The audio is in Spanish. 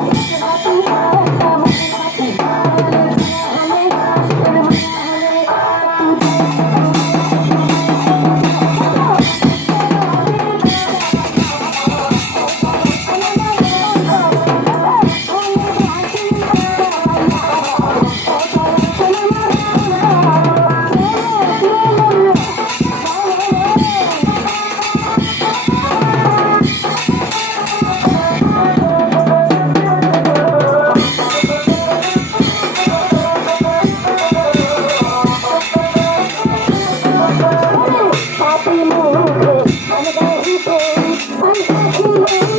Bye. oh